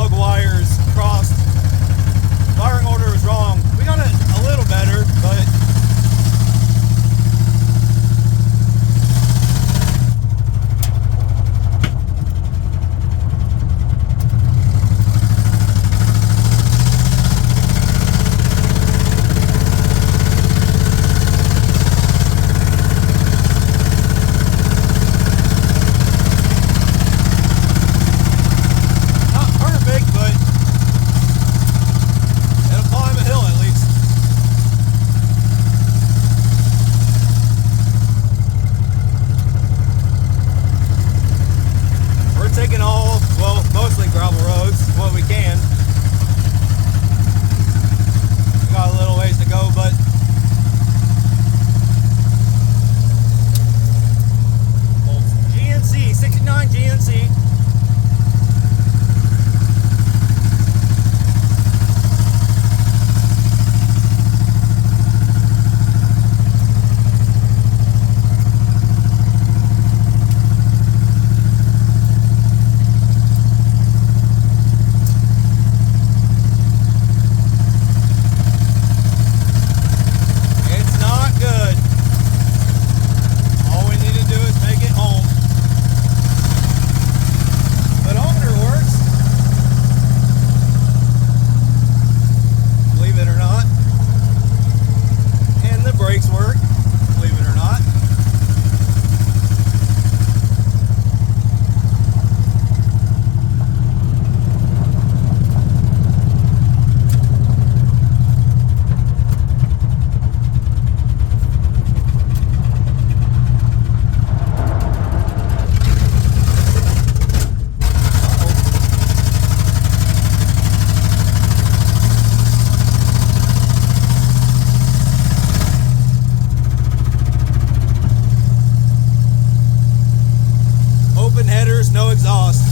lug wires crossed. Firing order was wrong. We got it a little better, but taking all, well, mostly gravel roads, what we can. We got a little ways to go, but GNC, 69 GNC. Work, believe it or not. Headers, no exhaust.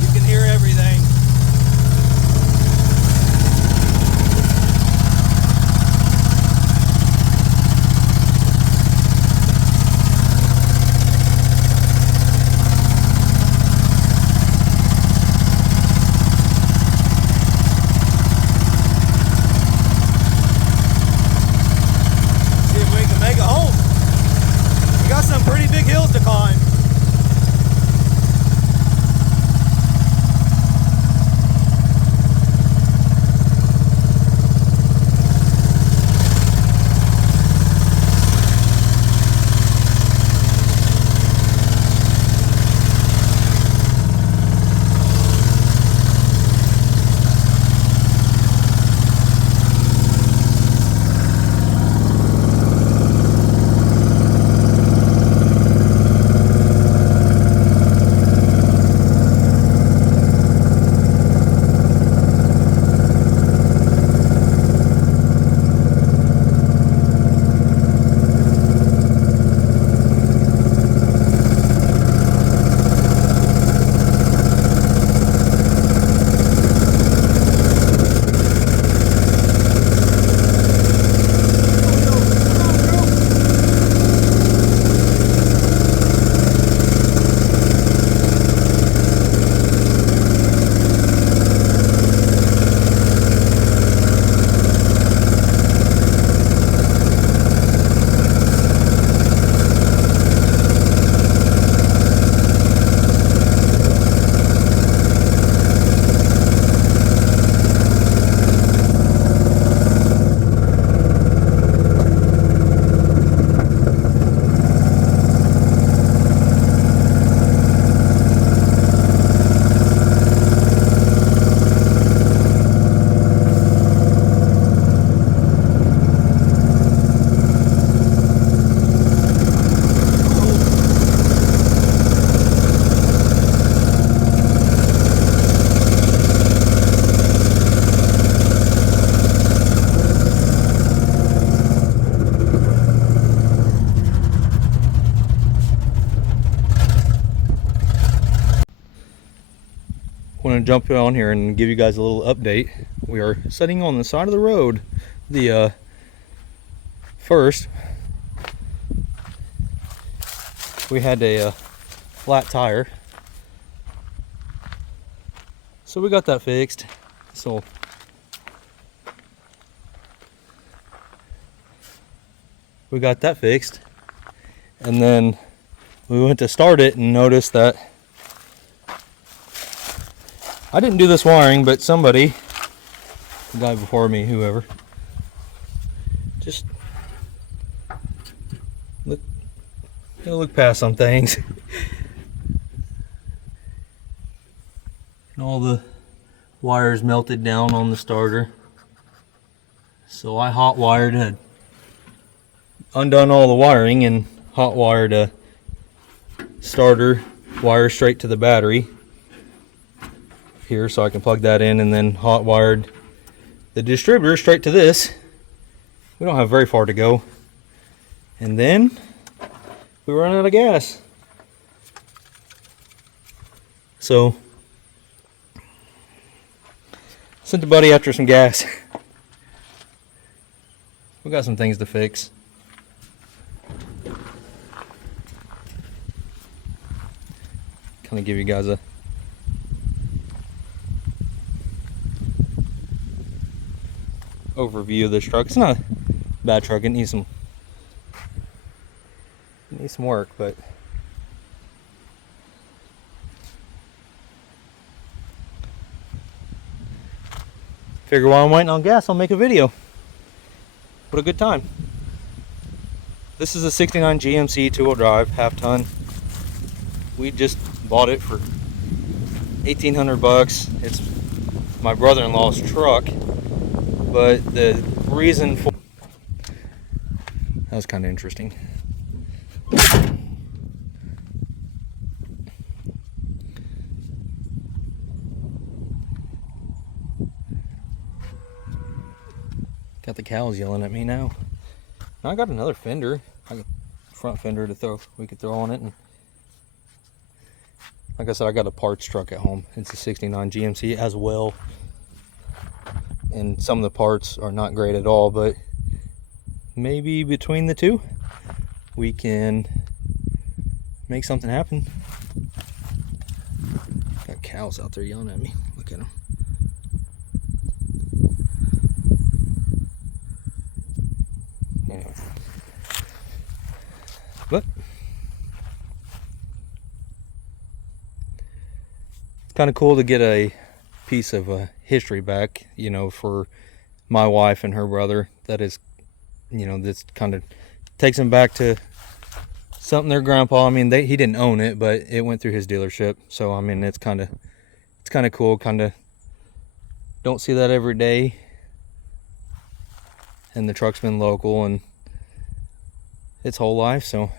You can hear everything. See if we can make it home. We got some pretty big hills to climb. Want to jump on here and give you guys a little update. We are sitting on the side of the road. The first we had a flat tire, So we got that fixed. So we got that fixed, and then we went to start it and noticed that I didn't do this wiring, but somebody, the guy before me, whoever, just look past some things. And all the wires melted down on the starter. So I hot wired, had undone all the wiring and hot wired a starter wire straight to the battery here so I can plug that in, and then hot wired the distributor straight to this. We don't have very far to go. And then we run out of gas. So sent the buddy after some gas. We got some things to fix. Kind of give you guys a overview of this truck. It's not a bad truck. It needs some work, but figure while I'm waiting on gas, I'll make a video. What a good time. This is a 69 GMC 2-wheel drive, half-ton. We just bought it for $1,800. It's my brother-in-law's truck, but the reason for that was kind of interesting. Got the cows yelling at me now. Now I got another fender. I got a front fender to throw. We could throw on it, and like I said, I got a parts truck at home. It's a 69 GMC as well, and some of the parts are not great at all, but maybe between the two we can make something happen. Got cows out there yelling at me. Look at them. Anyway, but it's kind of cool to get a piece of history back, you know, for my wife and her brother. That is, you know, this kind of takes them back to something their grandpa, I mean, he didn't own it, but it went through his dealership. So I mean, it's kind of cool. Kind of don't see that every day. And the truck's been local and its whole life, so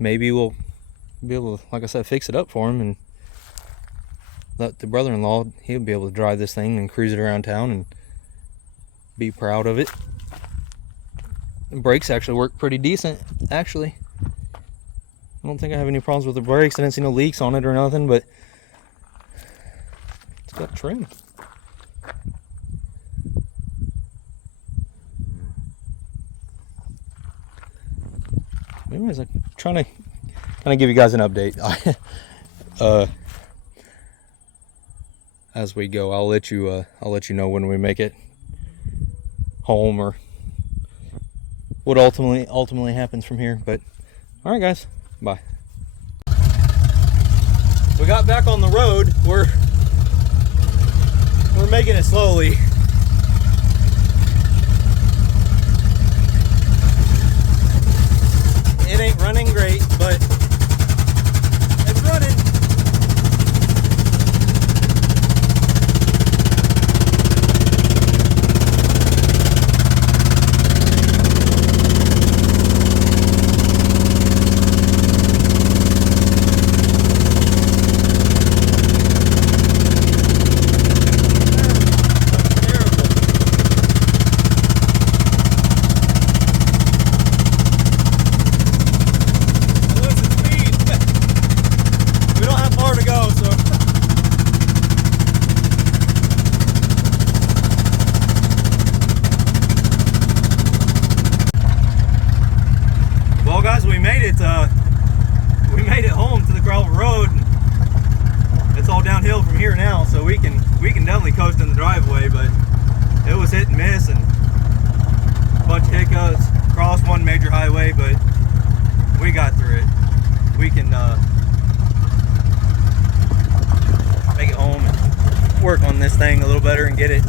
maybe we'll be able to, like I said, fix it up for him and let the brother-in-law, he'll be able to drive this thing and cruise it around town and be proud of it. The brakes actually work pretty decent, actually. I don't think I have any problems with the brakes. I didn't see no leaks on it or nothing, but it's got trim. Anyways, I'm trying to kind of give you guys an update as we go. I'll let you know when we make it home or what ultimately happens from here. But all right, guys, bye. We got back on the road. We're making it slowly. It ain't running great, but it's running. We made it home to the gravel road. It's it's all downhill from here now, so we can definitely coast in the driveway, but it was hit and miss and a bunch of hiccups. Crossed one major highway, but we got through it. We can make it home and work on this thing a little better and get it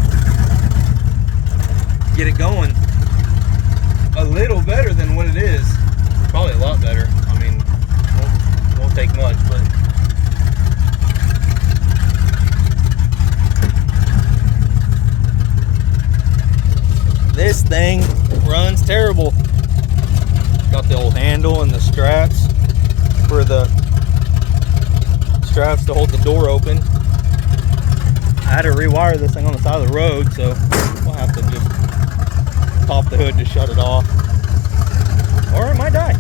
going a little better than what it is. Probably a lot better. I mean, won't take much, but this thing runs terrible. Got the old handle and the straps for the straps to hold the door open. I had to rewire this thing on the side of the road, so we'll have to just pop the hood to shut it off, or it might die.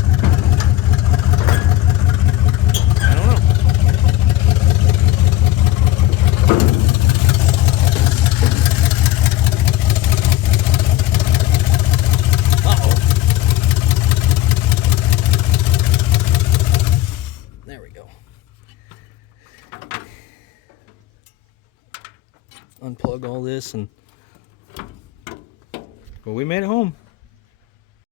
I don't know. Uh-oh. There we go. Unplug all this and, well, we made it home.